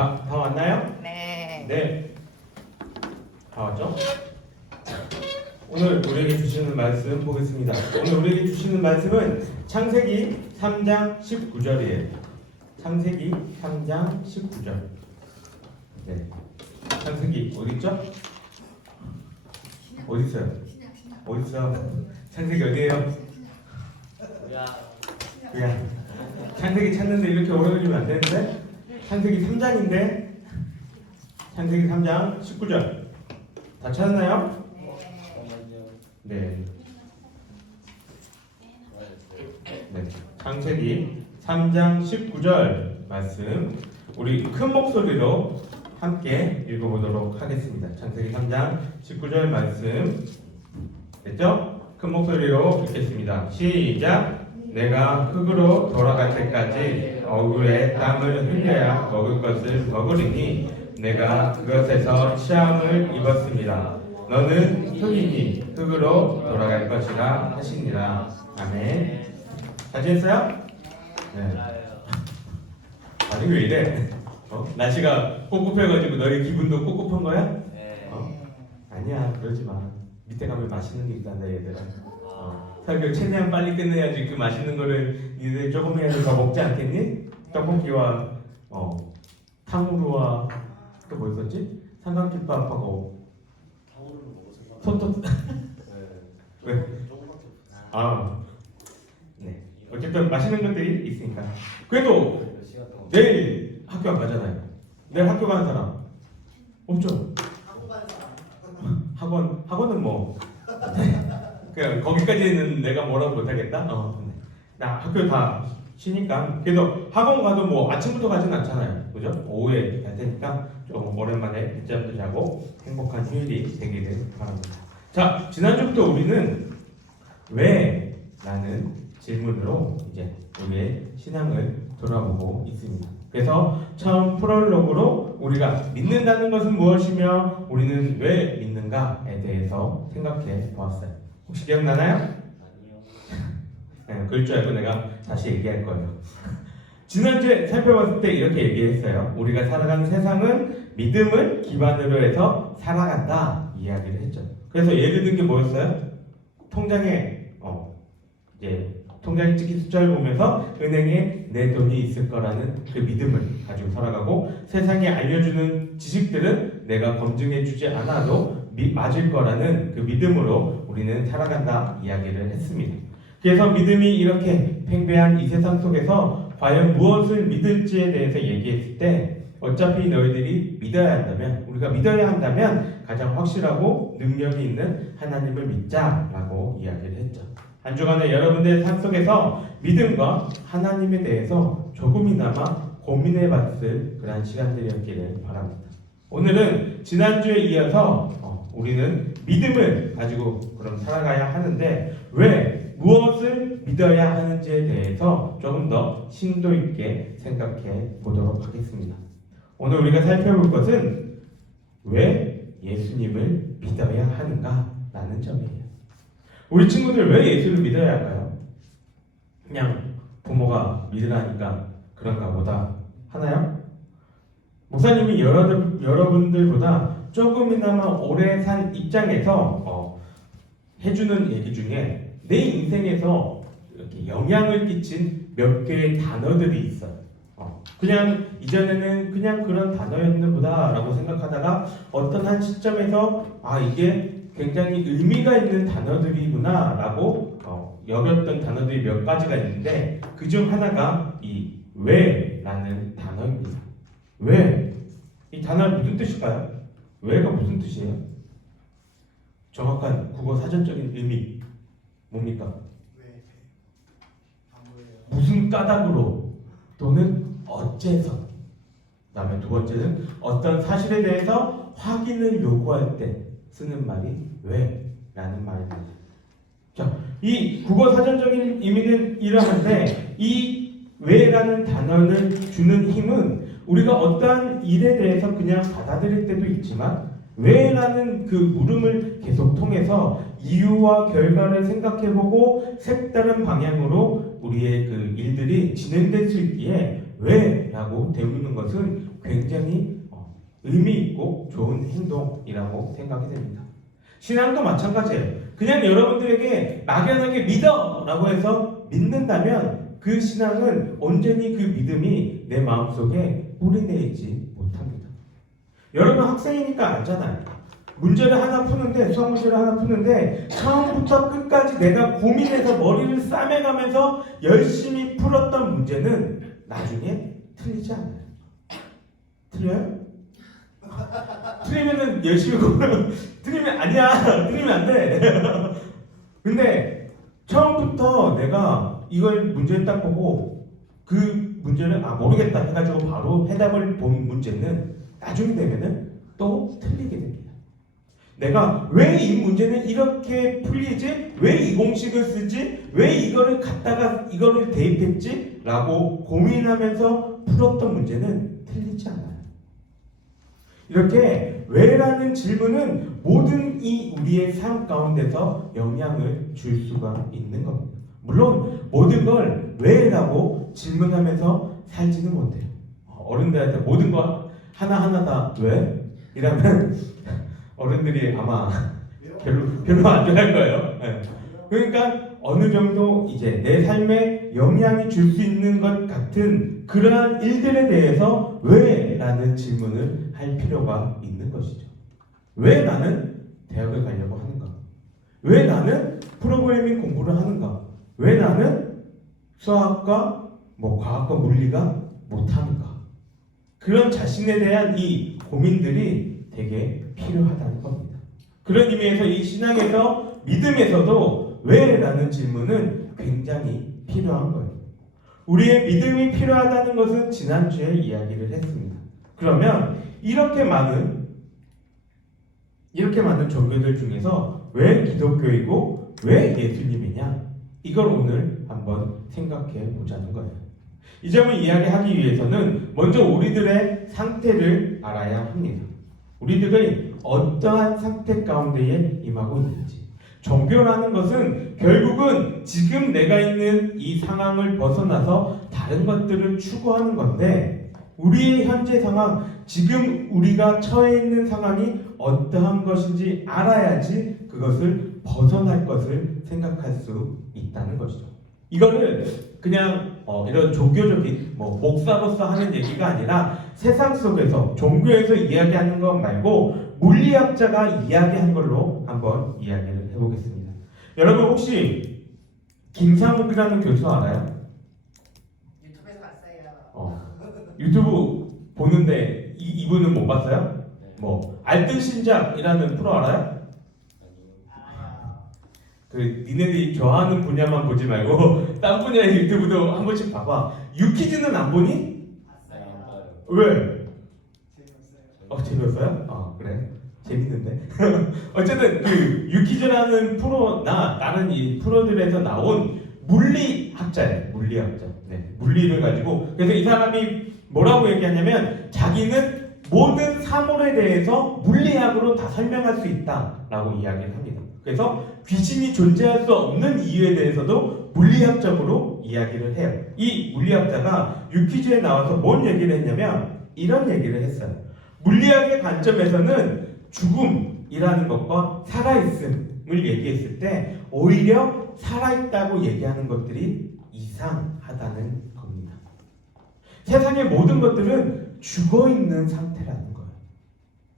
다 왔나요? 네. 네. 다 왔죠? 오늘 우리에게 주시는 말씀 보겠습니다. 오늘 우리에게 주시는 말씀은 창세기 3장 19절이에요. 창세기 3장 19절. 네. 창세기 어디 있죠? 어디 있어요? 어디 있어? 창세기 어디예요? 그냥 창세기 찾는데 이렇게 오래 걸리면 안 되는데? 창세기 3장인데 창세기 3장 19절 다 찾았나요? 네. 네. 창세기 3장 19절 말씀 우리 큰 목소리로 함께 읽어보도록 하겠습니다. 창세기 3장 19절 말씀 됐죠? 큰 목소리로 읽겠습니다. 시작! 내가 흙으로 돌아갈 때까지 얼굴에 땀을 흘려야 먹을 것을 먹으리니 내가 그것에서 시험을 입었습니다. 너는 흙이니 흙으로 돌아갈 것이라 하시니라. 아멘. 잘 지냈어요? 네. 아니 왜 이래? 날씨가 꿉꿉해가지고 너희 기분도 꿉꿉한 거야? 아니야 그러지 마. 밑에 가면 맛있는 게 있단다 얘들아. 설교 최대한 빨리 끝내야지. 그 맛있는 거를 니들 조금이라도 더 먹지 않겠니? 떡볶이와 탕후루와 또 뭐 있었지? 삼각김밥하고 손톱 왜? 네. 어쨌든 맛있는 것들이 있으니까. 그래도 내일 학교 안 가잖아요. 내일 학교 가는 사람 없죠? 학원은 뭐 그냥 거기까지는 내가 뭐라고 못하겠다. 나 학교 다 쉬니까. 그래도 학원 가도 뭐 아침부터 가진 않잖아요, 그죠? 오후에 갈 테니까 좀 오랜만에 늦잠도 자고 행복한 휴일이 되기를 바랍니다. 자, 지난주부터 우리는 왜? 라는 질문으로 이제 우리의 신앙을 돌아보고 있습니다. 그래서 처음 프롤로그로 우리가 믿는다는 것은 무엇이며 우리는 왜 믿는가에 대해서 생각해 보았어요. 혹시 기억나나요? 아니요. 네, 그럴 줄 알고 내가 다시 얘기할 거예요. 지난주에 살펴봤을 때 이렇게 얘기했어요. 우리가 살아가는 세상은 믿음을 기반으로 해서 살아간다 이야기를 했죠. 그래서 예를 든 게 뭐였어요? 통장에 이제 통장에 찍힌 숫자를 보면서 은행에 내 돈이 있을 거라는 그 믿음을 가지고 살아가고 세상에 알려주는 지식들은 내가 검증해주지 않아도 맞을 거라는 그 믿음으로 우리는 살아간다 이야기를 했습니다. 그래서 믿음이 이렇게 팽배한 이 세상 속에서 과연 무엇을 믿을지에 대해서 얘기했을 때 어차피 너희들이 믿어야 한다면 우리가 믿어야 한다면 가장 확실하고 능력이 있는 하나님을 믿자라고 이야기를 했죠. 한 주간에 여러분들의 삶 속에서 믿음과 하나님에 대해서 조금이나마 고민해 봤을 그런 시간들이었기를 바랍니다. 오늘은 지난주에 이어서 우리는 믿음을 가지고 그럼 살아가야 하는데 왜 무엇을 믿어야 하는지에 대해서 조금 더 심도 있게 생각해 보도록 하겠습니다. 오늘 우리가 살펴볼 것은 왜 예수님을 믿어야 하는가라는 점이에요. 우리 친구들 왜 예수를 믿어야 할까요? 그냥 부모가 믿으라니까 그런가 보다 하나요? 목사님이 여러분들보다 조금이나마 오래 산 입장에서 해주는 얘기 중에 내 인생에서 이렇게 영향을 끼친 몇 개의 단어들이 있어요. 그냥 이전에는 그냥 그런 단어였나 보다라고 생각하다가 어떤 한 시점에서 이게 굉장히 의미가 있는 단어들이구나 라고 여겼던 단어들이 몇 가지가 있는데 그중 하나가 이 왜라는 단어입니다. 왜? 이 단어는 무슨 뜻일까요? 왜가 무슨 뜻이에요? 정확한 국어 사전적인 의미 뭡니까? 무슨 까닭으로 또는 어째서. 그 다음에 두 번째는 어떤 사실에 대해서 확인을 요구할 때 쓰는 말이 왜라는 말입니다. 자, 이 국어 사전적인 의미는 이러한데 이 왜라는 단어를 주는 힘은 우리가 어떠한 일에 대해서 그냥 받아들일 때도 있지만 왜라는 그 물음을 계속 통해서 이유와 결과를 생각해보고 색다른 방향으로 우리의 그 일들이 진행될 수 있기에 왜라고 되묻는 것은 굉장히 의미 있고 좋은 행동이라고 생각이 됩니다. 신앙도 마찬가지예요. 그냥 여러분들에게 막연하게 믿어라고 해서 믿는다면 그 신앙은 온전히 그 믿음이 내 마음속에 뿌리내리지 못합니다. 여러분 학생이니까 알잖아요. 문제를 하나 푸는데, 수학 문제를 하나 푸는데 처음부터 끝까지 내가 고민해서 머리를 싸매가면서 열심히 풀었던 문제는 나중에 틀리지 않아요. 틀려요? 틀리면은 열심히 고르면 틀리면 아니야. 틀리면 안 돼. 근데 처음부터 내가 이걸 문제를 딱 보고 그 문제를 모르겠다 해가지고 바로 해답을 본 문제는 나중에 되면은 또 틀리게 됩니다. 내가 왜 이 문제는 이렇게 풀리지? 왜 이 공식을 쓰지? 왜 이거를 갖다가 이거를 대입했지? 라고 고민하면서 풀었던 문제는 틀리지 않아요. 이렇게 왜라는 질문은 모든 이 우리의 삶 가운데서 영향을 줄 수가 있는 겁니다. 물론 모든 걸 왜라고 질문하면서 살지는 못해요. 어른들한테 모든 거 하나하나 다 왜? 이라면 어른들이 아마 별로 안 좋아할 거예요. 네. 그러니까 어느 정도 이제 내 삶에 영향이 줄 수 있는 것 같은 그러한 일들에 대해서 왜? 라는 질문을 할 필요가 있는 것이죠. 왜 나는 대학을 가려고 하는가? 왜 나는 프로그래밍 공부를 하는가? 왜 나는 수학과 과학과 물리가 못하는가? 그런 자신에 대한 이 고민들이 되게 필요하다는 겁니다. 그런 의미에서 이 신앙에서 믿음에서도 왜? 라는 질문은 굉장히 필요한 거예요. 우리의 믿음이 필요하다는 것은 지난주에 이야기를 했습니다. 그러면 이렇게 많은 종교들 중에서 왜 기독교이고 왜 예수님이냐? 이걸 오늘 한번 생각해 보자는 거예요. 이 점을 이야기하기 위해서는 먼저 우리들의 상태를 알아야 합니다. 우리들의 어떠한 상태 가운데에 임하고 있는지. 종교라는 것은 결국은 지금 내가 있는 이 상황을 벗어나서 다른 것들을 추구하는 건데, 우리의 현재 상황, 지금 우리가 처해 있는 상황이 어떠한 것인지 알아야지 그것을 벗어날 것을 생각할 수 있다는 것이죠. 이거를 그냥 이런 종교적인 목사로서 하는 얘기가 아니라 세상 속에서 종교에서 이야기하는 것 말고 물리학자가 이야기한 걸로 한번 이야기를 해보겠습니다. 여러분 혹시 김상욱이라는 교수 알아요? 유튜브에서 봤어요. 유튜브 보는데 이분은 못 봤어요? 알뜰 신작이라는 프로 알아요? 니네들이 좋아하는 분야만 보지 말고 딴 분야의 유튜브도 한 번씩 봐봐. 유퀴즈는 안 보니? 봤어요. 왜? 재밌어요. 재밌었어요? 그래? 재밌는데? 어쨌든 유퀴즈라는 프로나 다른 이 프로들에서 나온 물리학자예요. 물리학자. 네, 물리를 가지고 그래서 이 사람이 뭐라고 얘기하냐면 자기는 모든 사물에 대해서 물리학으로 다 설명할 수 있다라고 이야기를 합니다. 그래서 귀신이 존재할 수 없는 이유에 대해서도 물리학적으로 이야기를 해요. 이 물리학자가 유퀴즈에 나와서 뭔 얘기를 했냐면 이런 얘기를 했어요. 물리학의 관점에서는 죽음이라는 것과 살아있음을 얘기했을 때 오히려 살아있다고 얘기하는 것들이 이상하다는 겁니다. 세상의 모든 것들은 죽어있는 상태라는 거예요.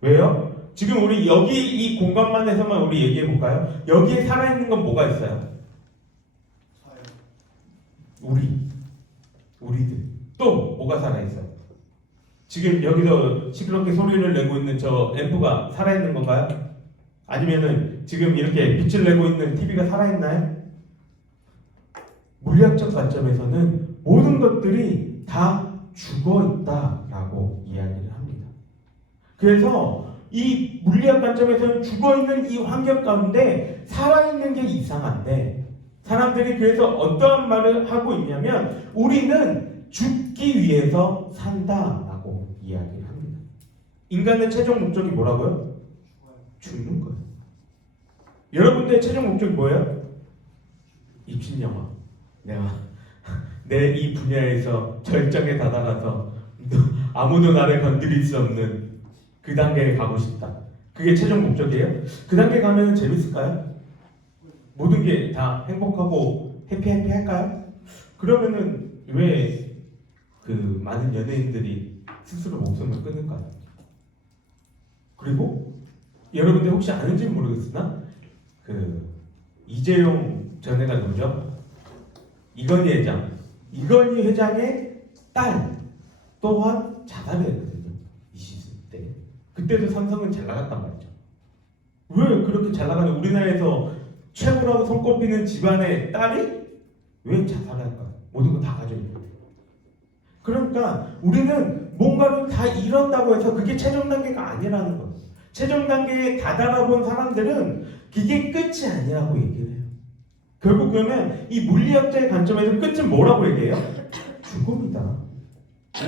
왜요? 지금 우리 여기 이 공간만 해서만 우리 얘기해 볼까요? 여기에 살아있는 건 뭐가 있어요? 우리들. 또 뭐가 살아있어요? 지금 여기서 시끄럽게 소리를 내고 있는 저 앰프가 살아있는 건가요? 아니면은 지금 이렇게 빛을 내고 있는 TV가 살아있나요? 물리학적 관점에서는 모든 것들이 다 죽어있다라고 이야기를 합니다. 그래서 이 물리학 관점에서는 죽어있는 이 환경 가운데 살아있는 게 이상한데 사람들이 그래서 어떠한 말을 하고 있냐면 우리는 죽기 위해서 산다라고 이야기를 합니다. 인간의 최종 목적이 뭐라고요? 죽는 거예요. 여러분들의 최종 목적이 뭐예요? 입신 영화. 내가 내 이 분야에서 절정에 다다라서 아무도 나를 건드릴 수 없는 그 단계에 가고 싶다. 그게 최종 목적이에요? 그 단계 가면 재밌을까요? 모든 게 다 행복하고 해피할까요? 그러면은 왜 그 많은 연예인들이 스스로 목숨을 끊을까요? 그리고 여러분들 혹시 아는지는 모르겠으나 그 이재용 전 회장 누구죠? 이건희 회장의 딸 또한 자살을 했거든요. 20대 그때도 삼성은 잘 나갔단 말이죠. 왜 그렇게 잘 나가는 우리나라에서 최고라고 손꼽히는 집안의 딸이 왜 자살을 할까요? 모든 거 다 가지고 있는데. 그러니까 우리는 뭔가를 다 이룬다고 해서 그게 최종 단계가 아니라는 거예요. 최종 단계에 다다라본 사람들은 그게 끝이 아니라고 얘기를 해요. 결국 그러면 이 물리학자의 관점에서 끝은 뭐라고 얘기해요? 죽음이다.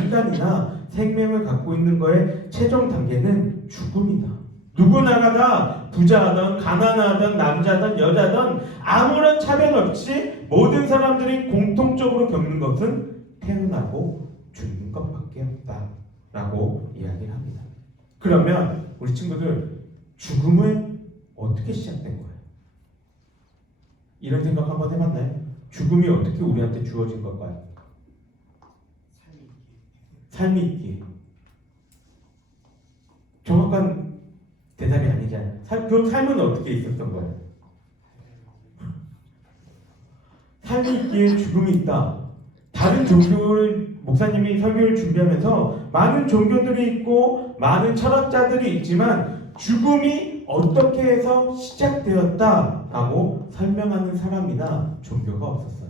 인간이나 생명을 갖고 있는 거의 최종 단계는 죽음이다. 누구나가 다 부자든 가난하든 남자든 여자든 아무런 차별 없이 모든 사람들이 공통적으로 겪는 것은 태어나고 죽는 것밖에 없다라고 이야기를 합니다. 그러면 우리 친구들 죽음은 어떻게 시작된 거예요? 이런 생각 한번 해봤나요? 죽음이 어떻게 우리한테 주어진 걸까요? 삶이 있기에. 정확한 대답이 아니잖아요. 그럼 삶은 어떻게 있었던 거예요? 삶이 있기에 죽음이 있다. 다른 종교를 목사님이 설교를 준비하면서 많은 종교들이 있고 많은 철학자들이 있지만 죽음이 어떻게 해서 시작되었다라고 설명하는 사람이나 종교가 없었어요.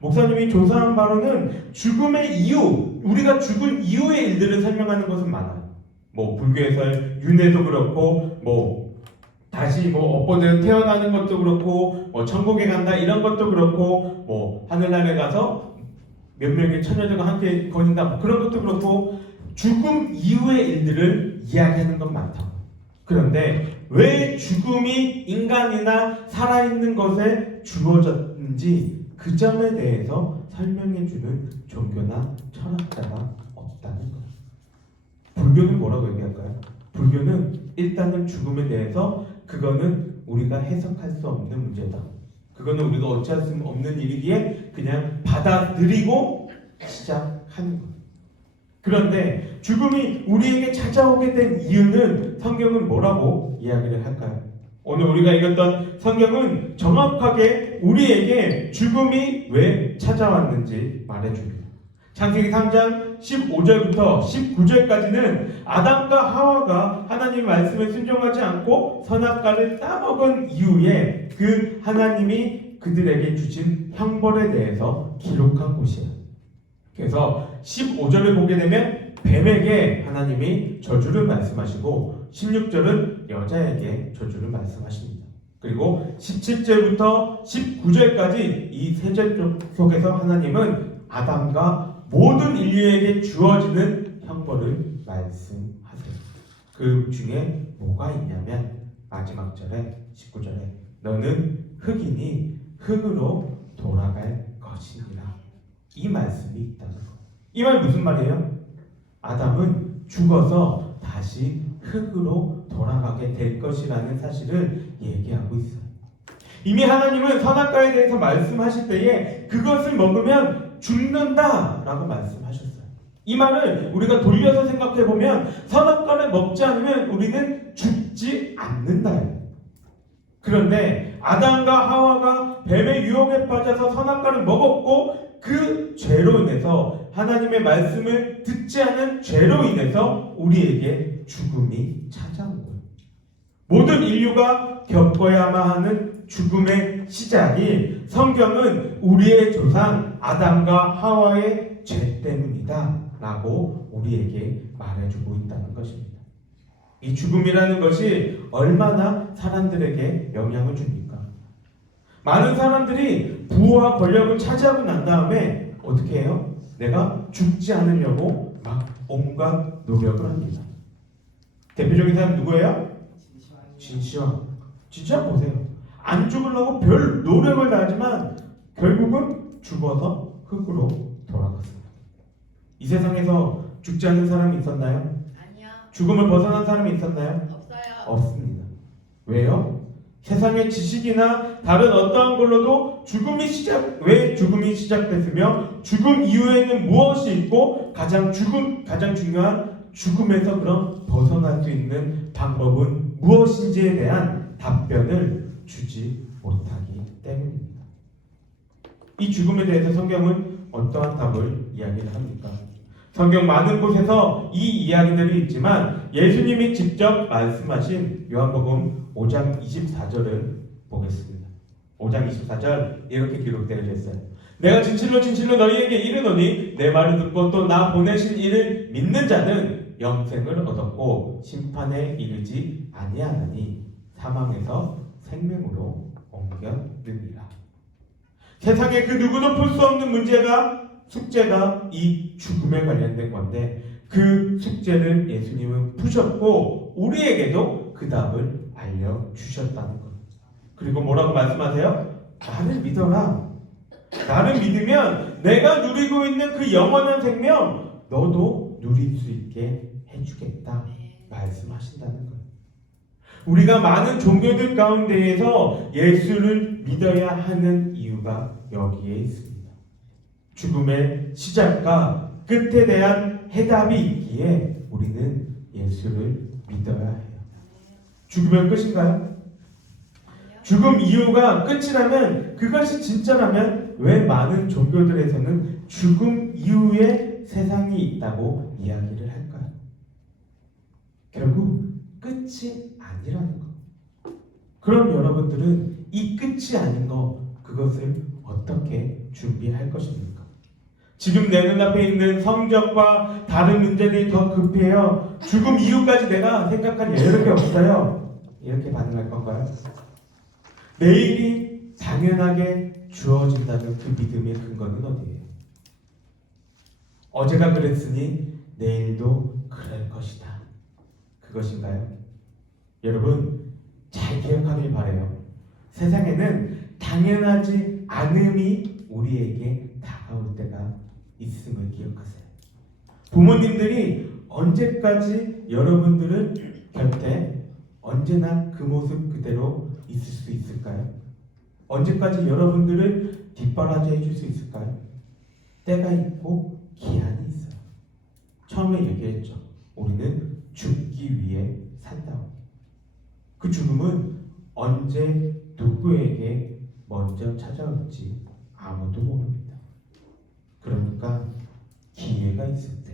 목사님이 조사한 바로는 죽음의 이유, 우리가 죽은 이후의 일들을 설명하는 것은 많아요. 뭐 불교에서 윤회도 그렇고 다시 엎어져 태어나는 것도 그렇고 천국에 간다 이런 것도 그렇고 하늘나라에 가서 몇 명의 처녀들과 함께 거닌다 그런 것도 그렇고 죽음 이후의 일들을 이야기하는 건 많다. 그런데 왜 죽음이 인간이나 살아있는 것에 주어졌는지 그 점에 대해서 설명해주는 종교나 철학자가 없다는 거예요. 불교는 뭐라고 얘기할까요? 불교는 일단은 죽음에 대해서 그거는 우리가 해석할 수 없는 문제다. 그거는 우리가 어찌할 수 없는 일이기에 그냥 받아들이고 시작하는 거예요. 그런데 죽음이 우리에게 찾아오게 된 이유는 성경은 뭐라고 이야기를 할까요? 오늘 우리가 읽었던 성경은 정확하게 우리에게 죽음이 왜 찾아왔는지 말해줍니다. 창세기 3장 15절부터 19절까지는 아담과 하와가 하나님의 말씀에 순종하지 않고 선악과를 따먹은 이후에 그 하나님이 그들에게 주신 형벌에 대해서 기록한 곳이에요. 그래서 15절을 보게 되면 뱀에게 하나님이 저주를 말씀하시고 16절은 여자에게 저주를 말씀하십니다. 그리고 17절부터 19절까지 이 세 절 속에서 하나님은 아담과 모든 인류에게 주어지는 형벌을 말씀하세요. 그 중에 뭐가 있냐면 마지막 절에 19절에 너는 흙이니 흙으로 돌아갈 것이니라. 이 말씀이 있다는 거예요. 이 말 무슨 말이에요? 아담은 죽어서 다시 흙으로 돌아가게 될 것이라는 사실을 얘기하고 있어요. 이미 하나님은 선악과에 대해서 말씀하실 때에 그것을 먹으면 죽는다라고 말씀하셨어요. 이 말을 우리가 돌려서 생각해보면 선악과를 먹지 않으면 우리는 죽지 않는다예요. 그런데 아담과 하와가 뱀의 유혹에 빠져서 선악과를 먹었고 그 죄로 인해서 하나님의 말씀을 듣지 않은 죄로 인해서 우리에게 죽음이 찾아온 거예요. 모든 인류가 겪어야만 하는 죽음의 시작이 성경은 우리의 조상 아담과 하와의 죄 때문이다 라고 우리에게 말해주고 있다는 것입니다. 이 죽음이라는 것이 얼마나 사람들에게 영향을 줍니까? 많은 사람들이 부와 권력을 차지하고 난 다음에 어떻게 해요? 내가 죽지 않으려고 막 온갖 노력을 합니다. 대표적인 사람 누구예요? 진시황. 진짜 보세요. 안 죽으려고 별 노력을 다하지만 결국은 죽어서 흙으로 돌아갔습니다. 이 세상에서 죽지 않는 사람이 있었나요? 아니요. 죽음을 벗어난 사람이 있었나요? 없어요. 없습니다. 왜요? 세상의 지식이나 다른 어떠한 걸로도 왜 죽음이 시작됐으며 죽음 이후에는 무엇이 있고 가장 중요한 죽음에서 그럼 벗어날 수 있는 방법은 무엇인지에 대한 답변을 주지 못하기 때문입니다. 이 죽음에 대해서 성경은 어떠한 답을 이야기를 합니까? 성경 많은 곳에서 이 이야기들이 있지만 예수님이 직접 말씀하신 요한복음 5장 24절을 보겠습니다. 5장 24절 이렇게 기록되어 있어요. 내가 진실로 진실로 너희에게 이르노니 내 말을 듣고 또 나 보내신 이를 믿는 자는 영생을 얻었고 심판에 이르지 아니하나니 사망에서 생명으로 옮겼느니라. 세상에 그 누구도 풀 수 없는 숙제가 이 죽음에 관련된 건데 그 숙제를 예수님은 푸셨고 우리에게도 그 답을 알려주셨다는 것. 그리고 뭐라고 말씀하세요? 나를 믿어라. 나를 믿으면 내가 누리고 있는 그 영원한 생명 너도 누릴 수 있게 해주겠다 말씀하신다는 거예요. 우리가 많은 종교들 가운데에서 예수를 믿어야 하는 이유가 여기에 있습니다. 죽음의 시작과 끝에 대한 해답이 있기에 우리는 예수를 믿어야 해요. 죽으면 끝인가요? 죽음 이후가 끝이라면 그것이 진짜라면 왜 많은 종교들에서는 죽음 이후에 세상이 있다고 이야기를 할까요? 결국 끝이 아니라는 거. 그럼 여러분들은 이 끝이 아닌 거 그것을 어떻게 준비할 것입니까? 지금 내 눈앞에 있는 성적과 다른 문제들이 더 급해요. 죽음 이후까지 내가 생각할 여력이 없어요. 이렇게 반응할 건가요? 내일이 당연하게 주어진다는 그 믿음의 근거는 어디예요? 어제가 그랬으니 내일도 그럴 것이다. 그것인가요? 여러분 잘 기억하길 바라요. 세상에는 당연하지 않음이 우리에게 다가올 때가 있음을 기억하세요. 부모님들이 언제까지 여러분들을 곁에 언제나 그 모습 그대로 있을 수 있을까요? 언제까지 여러분들을 뒷바라지 해줄 수 있을까요? 때가 있고 기한이 있어요. 처음에 얘기했죠. 우리는 죽기 위해 산다고. 그 죽음은 언제 누구에게 먼저 찾아올지 아무도 모릅니다. 그러니까 기회가 있을 때,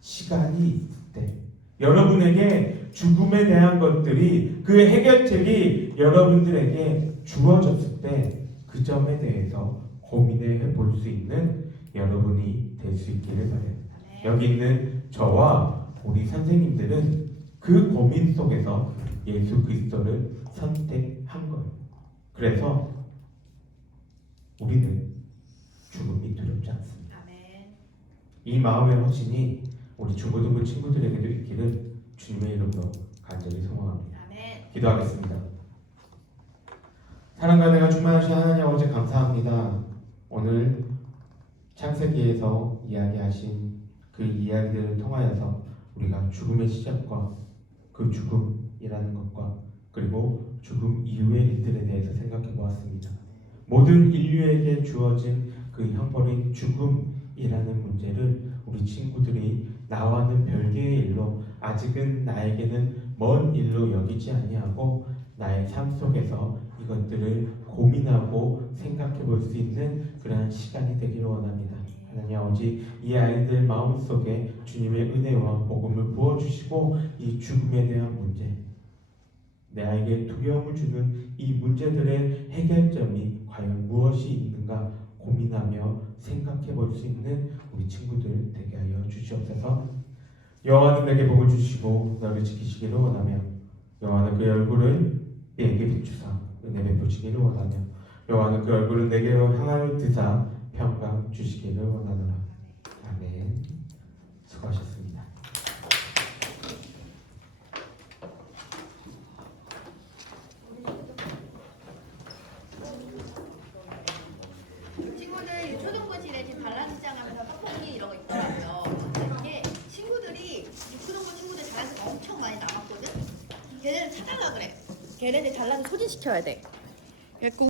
시간이 있을 때 여러분에게 죽음에 대한 것들이 그 해결책이 여러분들에게 주어졌을 때 그 점에 대해서 고민해 볼 수 있는 여러분이 될 수 있기를 바랍니다. 여기 있는 저와 우리 선생님들은 그 고민 속에서 예수 그리스도를 선택한 거예요. 그래서 우리는 죽음이 두렵지 않습니다. 이 마음의 확신이 우리 중고등부 친구들에게도 있기를 주님의 이름으로 간절히 소망합니다. 기도하겠습니다. 사랑과 내가 충만하신 하나님 아버지 감사합니다. 오늘 창세기에서 이야기하신 그 이야기들을 통하여서 우리가 죽음의 시작과 그 죽음이라는 것과 그리고 죽음 이후의 일들에 대해서 생각해 보았습니다. 모든 인류에게 주어진 그 형벌인 죽음이라는 문제를 우리 친구들이 나와는 별개의 일로 아직은 나에게는 먼 일로 여기지 아니하고 나의 삶 속에서 이것들을 고민하고 생각해 볼 수 있는 그러한 시간이 되기를 원합니다. 하나님 아버지, 이 아이들 마음속에 주님의 은혜와 복음을 부어주시고 이 죽음에 대한 문제, 내 아이에게 두려움을 주는 이 문제들의 해결점이 과연 무엇이 있는가 고민하며 생각해 볼 수 있는 우리 친구들 되게 하여 주시옵소서. 여호와는 내게 복을 주시고 너를 지키시기를 원하며 여호와는 그 얼굴을 내게 비추사 은혜 베푸시기를 원하며 여호와는 그 얼굴을 내게로 향하여 드사 평강 주시기를 원하노라. 아멘. 수고하셨습니다. 친구들 초등부실에 지금 반란시장 하면서 떡볶이 이런 거 있더라고요. 이게 걔네를 찾아라 그래. 걔네들 잘라서 소진시켜야 돼. 그래갖고